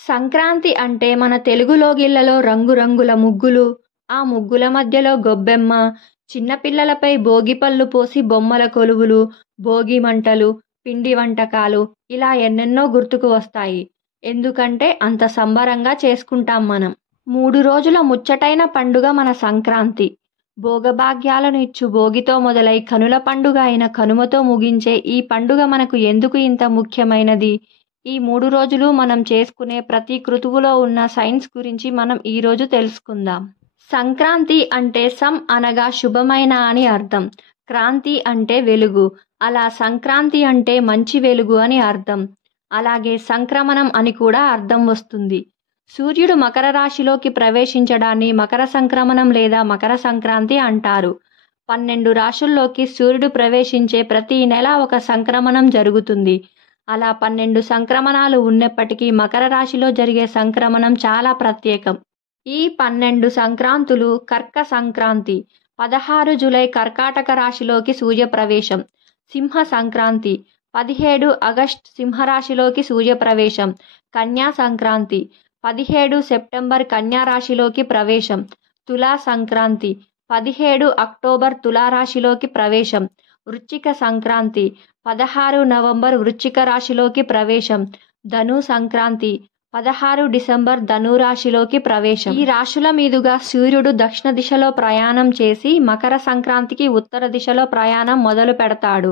సంక్రాంతి అంటే మన తెలుగు లోగిళ్లలో రంగురంగుల ముగ్గులు, ఆ ముగ్గుల మధ్యలో గొబ్బెమ్మ, చిన్నపిల్లలపై భోగిపళ్ళు పోసి బొమ్మల కొలువులు, భోగి మంటలు, పిండి వంటకాలు ఇలా ఎన్నెన్నో గుర్తుకు వస్తాయి. ఎందుకంటే అంత సంబరంగా చేసుకుంటాం మనం. 3 రోజుల ముచ్చటైన పండుగ మన సంక్రాంతి. భోగభాగ్యాలను ఇచ్చు భోగితో మొదలై కనుల పండుగ అయిన కనుమతో ముగించే ఈ పండుగ మనకు ఎందుకు ఇంత ముఖ్యమైనది? ఈ 3 రోజులు మనం చేసుకునే ప్రతి కృతువులో ఉన్న సైన్స్ గురించి మనం ఈరోజు తెలుసుకుందాం. సంక్రాంతి అంటే సం అనగా శుభమైన అని అర్థం. క్రాంతి అంటే వెలుగు. అలా సంక్రాంతి అంటే మంచి వెలుగు అని అర్థం. అలాగే సంక్రమణం అని కూడా అర్థం వస్తుంది. సూర్యుడు మకర రాశిలోకి ప్రవేశించడాన్ని మకర సంక్రమణం లేదా మకర సంక్రాంతి అంటారు. 12 రాశుల్లోకి సూర్యుడు ప్రవేశించే ప్రతి నెల ఒక సంక్రమణం జరుగుతుంది. అలా 12 సంక్రమణాలు ఉన్నప్పటికీ మకర రాశిలో జరిగే సంక్రమణం చాలా ప్రత్యేకం. ఈ 12 సంక్రాంతులు కర్క సంక్రాంతి 16 జూలై కర్కాటక రాశిలోకి సూర్యప్రవేశం. సింహ సంక్రాంతి 17 ఆగస్టు సింహరాశిలోకి సూర్యప్రవేశం. కన్యా సంక్రాంతి 17 సెప్టెంబర్ కన్యా రాశిలోకి ప్రవేశం. తులా సంక్రాంతి 17 అక్టోబర్ తులారాశిలోకి ప్రవేశం. వృశ్చిక సంక్రాంతి 16 నవంబర్ వృశ్చిక రాశిలోకి ప్రవేశం. ధను సంక్రాంతి 16 డిసెంబర్ ధనురాశిలోకి ప్రవేశం. ఈ రాశుల మీదుగా సూర్యుడు దక్షిణ దిశలో ప్రయాణం చేసి మకర సంక్రాంతికి ఉత్తర దిశలో ప్రయాణం మొదలు పెడతాడు.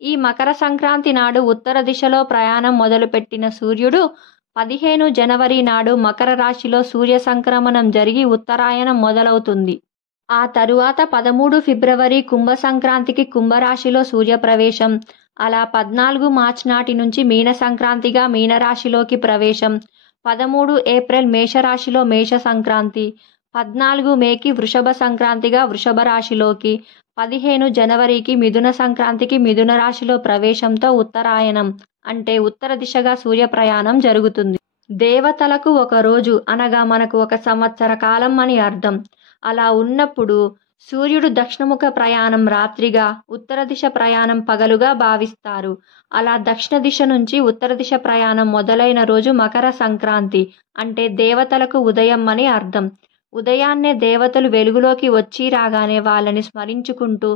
ఈ మకర సంక్రాంతి నాడు ఉత్తర దిశలో ప్రయాణం మొదలుపెట్టిన సూర్యుడు 15 జనవరి నాడు మకర రాశిలో సూర్య సంక్రమణం జరిగి ఉత్తరాయణం మొదలవుతుంది. ఆ తరువాత 13 ఫిబ్రవరి కుంభ సంక్రాంతికి కుంభరాశిలో సూర్యప్రవేశం. అలా 14 మార్చి నాటి నుంచి మీన సంక్రాంతిగా మీనరాశిలోకి ప్రవేశం. 13 ఏప్రిల్ మేషరాశిలో మేష సంక్రాంతి. 14 మేకి వృషభ సంక్రాంతిగా వృషభ రాశిలోకి. 15 జనవరికి మిథున సంక్రాంతికి మిథున రాశిలో ప్రవేశంతో ఉత్తరాయణం అంటే ఉత్తర దిశగా సూర్యప్రయాణం జరుగుతుంది. దేవతలకు ఒక రోజు అనగా మనకు ఒక సంవత్సర కాలం అని అర్థం. అలా ఉన్నప్పుడు సూర్యుడు దక్షిణముఖ ప్రయాణం రాత్రిగా, ఉత్తర దిశ ప్రయాణం పగలుగా భావిస్తారు. అలా దక్షిణ దిశ నుంచి ఉత్తర దిశ ప్రయాణం మొదలైన రోజు మకర సంక్రాంతి అంటే దేవతలకు ఉదయం అని అర్థం. ఉదయాన్నే దేవతలు వెలుగులోకి వచ్చి రాగానే వాళ్ళని స్మరించుకుంటూ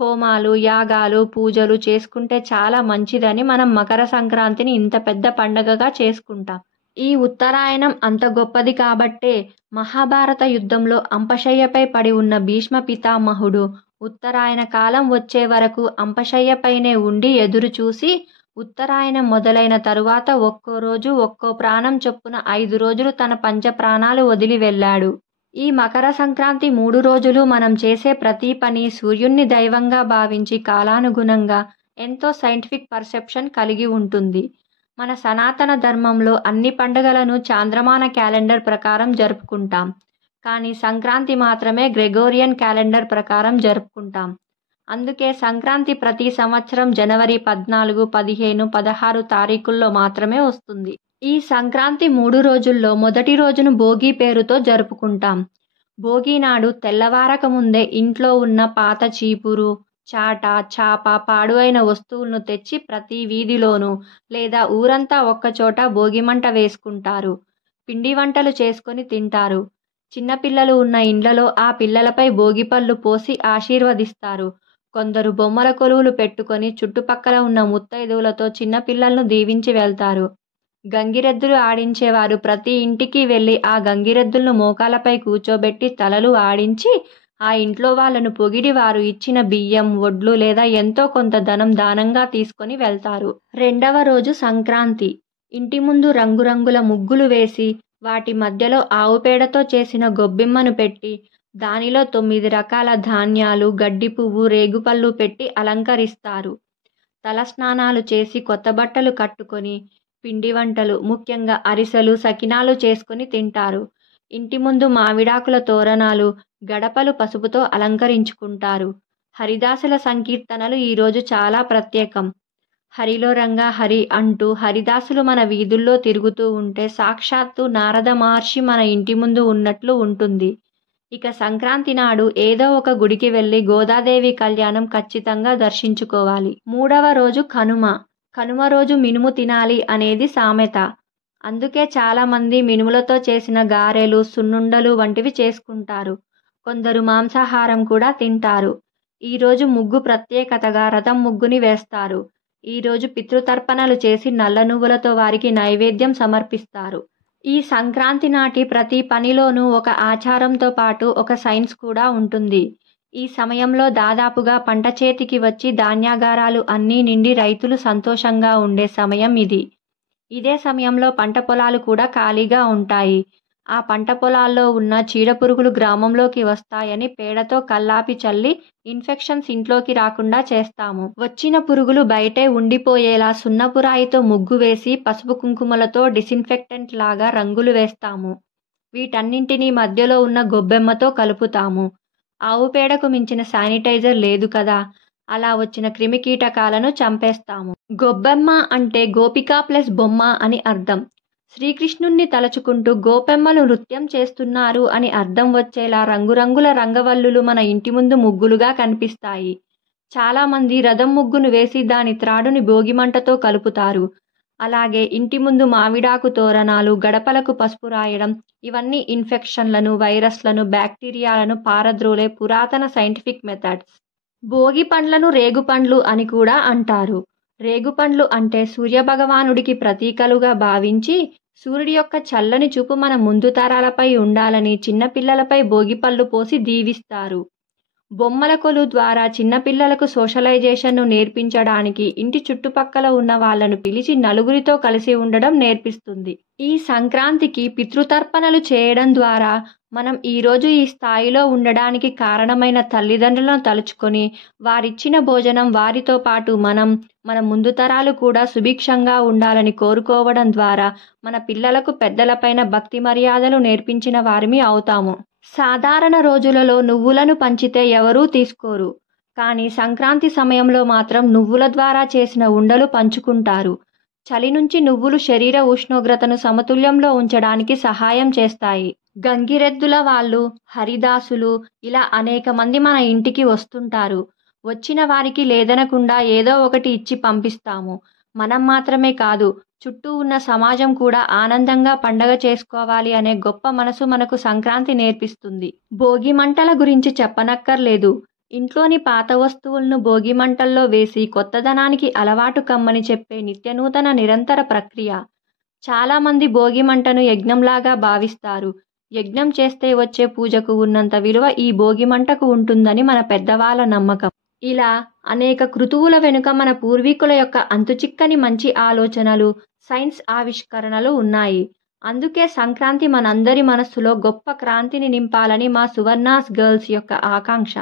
హోమాలు, యాగాలు, పూజలు చేసుకుంటే చాలా మంచిదని మనం మకర సంక్రాంతిని ఇంత పెద్ద పండగగా చేసుకుంటాం. ఈ ఉత్తరాయణం అంత గొప్పది కాబట్టే మహాభారత యుద్ధంలో అంపశయ్యపై పడి ఉన్న భీష్మ పితామహుడు ఉత్తరాయణ కాలం వచ్చే వరకు అంపశయ్యపైనే ఉండి ఎదురు చూసి ఉత్తరాయణం మొదలైన తరువాత ఒక్కో రోజు ఒక్కో ప్రాణం చొప్పున 5 రోజులు తన పంచ ప్రాణాలు వదిలి వెళ్ళాడు. ఈ మకర సంక్రాంతి 3 రోజులు మనం చేసే ప్రతి పని సూర్యుణ్ణి దైవంగా భావించి కాలానుగుణంగా ఎంతో సైంటిఫిక్ పర్సెప్షన్ కలిగి ఉంటుంది. మన సనాతన ధర్మంలో అన్ని పండుగలను చాంద్రమాన క్యాలెండర్ ప్రకారం జరుపుకుంటాం. కానీ సంక్రాంతి మాత్రమే గ్రెగోరియన్ క్యాలెండర్ ప్రకారం జరుపుకుంటాం. అందుకే సంక్రాంతి ప్రతి సంవత్సరం జనవరి 14, 15, 16 తారీఖుల్లో మాత్రమే వస్తుంది. ఈ సంక్రాంతి 3 రోజుల్లో మొదటి రోజును భోగి పేరుతో జరుపుకుంటాం. భోగి నాడు తెల్లవారక ముందే ఇంట్లో ఉన్న పాత చీపురు, చాట, చాప, పాడు అయిన వస్తువులను తెచ్చి ప్రతి వీధిలోనూ లేదా ఊరంతా ఒక్కచోట భోగిమంట వేసుకుంటారు. పిండి వంటలు చేసుకొని తింటారు. చిన్నపిల్లలు ఉన్న ఇండ్లలో ఆ పిల్లలపై భోగిపళ్ళు పోసి ఆశీర్వదిస్తారు. కొందరు బొమ్మల కొలువులు పెట్టుకొని చుట్టుపక్కల ఉన్న ముత్తైదువులతో చిన్నపిల్లలను దీవించి వెళ్తారు. గంగిరెద్దులు ఆడించేవారు ప్రతి ఇంటికి వెళ్ళి ఆ గంగిరెద్దులను మోకాలపై కూర్చోబెట్టి తలలు ఆడించి ఆ ఇంట్లో వాళ్ళను పొగిడి వారు ఇచ్చిన బియ్యం, వడ్లు లేదా ఎంతో కొంత ధనం దానంగా తీసుకొని వెళ్తారు. రెండవ రోజు సంక్రాంతి. ఇంటి ముందు రంగురంగుల ముగ్గులు వేసి వాటి మధ్యలో ఆవు పేడతో చేసిన గొబ్బిమ్మను పెట్టి దానిలో 9 రకాల ధాన్యాలు, గడ్డి పువ్వు, రేగుపళ్ళు పెట్టి అలంకరిస్తారు. తలస్నానాలు చేసి కొత్త బట్టలు కట్టుకొని పిండి వంటలు ముఖ్యంగా అరిసెలు, సకినాలు చేసుకొని తింటారు. ఇంటి ముందు మామిడాకుల తోరణాలు, గడపలు పసుపుతో అలంకరించుకుంటారు. హరిదాసుల సంకీర్తనలు ఈరోజు చాలా ప్రత్యేకం. హరిలో రంగా హరి అంటూ హరిదాసులు మన వీధుల్లో తిరుగుతూ ఉంటే సాక్షాత్తు నారద మహర్షి మన ఇంటి ముందు ఉన్నట్లు ఉంటుంది. ఇక సంక్రాంతి నాడు ఏదో ఒక గుడికి వెళ్ళి గోదాదేవి కళ్యాణం ఖచ్చితంగా దర్శించుకోవాలి. 3వ రోజు కనుమ. కనుమ రోజు మినుము తినాలి అనేది సామెత. అందుకే చాలామంది మినుములతో చేసిన గారెలు, సున్నుండలు వంటివి చేసుకుంటారు. కొందరు మాంసాహారం కూడా తింటారు. ఈరోజు ముగ్గు ప్రత్యేకతగా రథం ముగ్గుని వేస్తారు. ఈరోజు పితృతర్పణలు చేసి నల్ల నువ్వులతో వారికి నైవేద్యం సమర్పిస్తారు. ఈ సంక్రాంతి నాటి ప్రతి పనిలోనూ ఒక ఆచారంతో పాటు ఒక సైన్స్ కూడా ఉంటుంది. ఈ సమయంలో దాదాపుగా పంట చేతికి వచ్చి ధాన్యాగారాలు అన్నీ నిండి రైతులు సంతోషంగా ఉండే సమయం ఇది. ఇదే సమయంలో పంట పొలాలు కూడా ఖాళీగా ఉంటాయి. ఆ పంట పొలాల్లో ఉన్న చీడపురుగులు గ్రామంలోకి వస్తాయని పేడతో కల్లాపి చల్లి ఇన్ఫెక్షన్స్ ఇంట్లోకి రాకుండా చేస్తాము. వచ్చిన పురుగులు బయటే ఉండిపోయేలా సున్నపు రాయితో ముగ్గు వేసి పసుపు కుంకుమలతో డిసిన్ఫెక్టెంట్ లాగా రంగులు వేస్తాము. వీటన్నింటినీ మధ్యలో ఉన్న గొబ్బెమ్మతో కలుపుతాము. ఆవు పేడకు మించిన శానిటైజర్ లేదు కదా! అలా వచ్చిన క్రిమికీటకాలను చంపేస్తాము. గొబ్బెమ్మ అంటే గోపిక ప్లస్ బొమ్మ అని అర్థం. శ్రీకృష్ణుణ్ణి తలచుకుంటూ గోపెమ్మలు నృత్యం చేస్తున్నారు అని అర్థం వచ్చేలా రంగురంగుల రంగవల్లులు మన ఇంటి ముందు ముగ్గులుగా కనిపిస్తాయి. చాలామంది రథం ముగ్గును వేసి దాని త్రాడుని భోగిమంటతో కలుపుతారు. అలాగే ఇంటి ముందు మామిడాకు తోరణాలు, గడపలకు పసుపు రాయడం ఇవన్నీ ఇన్ఫెక్షన్లను, వైరస్లను, బ్యాక్టీరియాలను పారద్రోలే పురాతన సైంటిఫిక్ మెథడ్స్. భోగి పండ్లను రేగుపండ్లు అని కూడా అంటారు. రేగుపండ్లు అంటే సూర్యభగవానుడికి ప్రతీకలుగా భావించి సూర్యుడి యొక్క చల్లని చూపు మన ముందు తరాలపై ఉండాలని చిన్నపిల్లలపై భోగిపళ్ళు పోసి దీవిస్తారు. బొమ్మల కొలువు ద్వారా చిన్నపిల్లలకు సోషలైజేషన్ను నేర్పించడానికి ఇంటి చుట్టుపక్కల ఉన్న వాళ్ళను పిలిచి నలుగురితో కలిసి ఉండడం నేర్పిస్తుంది. ఈ సంక్రాంతికి పితృతర్పణలు చేయడం ద్వారా మనం ఈరోజు ఈ స్థాయిలో ఉండడానికి కారణమైన తల్లిదండ్రులను తలుచుకొని వారిచ్చిన భోజనం వారితో పాటు మన ముందు తరాలు కూడా సుభిక్షంగా ఉండాలని కోరుకోవడం ద్వారా మన పిల్లలకు పెద్దలపైన భక్తి మర్యాదలు నేర్పించిన వారిమి అవుతాము. సాధారణ రోజులలో నువ్వులను పంచితే ఎవరూ తీసుకోరు. కానీ సంక్రాంతి సమయంలో మాత్రం నువ్వుల ద్వారా చేసిన ఉండలు పంచుకుంటారు. చలి నుంచి నువ్వులు శరీర ఉష్ణోగ్రతను సమతుల్యంలో ఉంచడానికి సహాయం చేస్తాయి. గంగిరెద్దుల వాళ్ళు, హరిదాసులు ఇలా అనేక మంది మన ఇంటికి వస్తుంటారు. వచ్చిన వారికి లేదనకుండా ఏదో ఒకటి ఇచ్చి పంపిస్తాము. మనం మాత్రమే కాదు, చుట్టూ ఉన్న సమాజం కూడా ఆనందంగా పండగ చేసుకోవాలి అనే గొప్ప మనసు మనకు సంక్రాంతి నేర్పిస్తుంది. భోగి మంటల గురించి చెప్పనక్కర్లేదు. ఇంట్లోని పాత వస్తువులను భోగి మంటల్లో వేసి కొత్తదనానికి అలవాటు కమ్మని చెప్పే నిత్యనూతన నిరంతర ప్రక్రియ. చాలామంది భోగి మంటను యజ్ఞంలాగా భావిస్తారు. యజ్ఞం చేస్తే వచ్చే పూజకు ఉన్నంత విలువ ఈ భోగి మంటకు ఉంటుందని మన పెద్దవాళ్ళ నమ్మకం. ఇలా అనేక కృతువుల వెనుక మన పూర్వీకుల యొక్క అంతుచిక్కని మంచి ఆలోచనలు, సైన్స్ ఆవిష్కరణలు ఉన్నాయి. అందుకే సంక్రాంతి మనందరి మనస్సులో గొప్ప క్రాంతిని నింపాలని మా సువర్ణాస్ గర్ల్స్ యొక్క ఆకాంక్ష.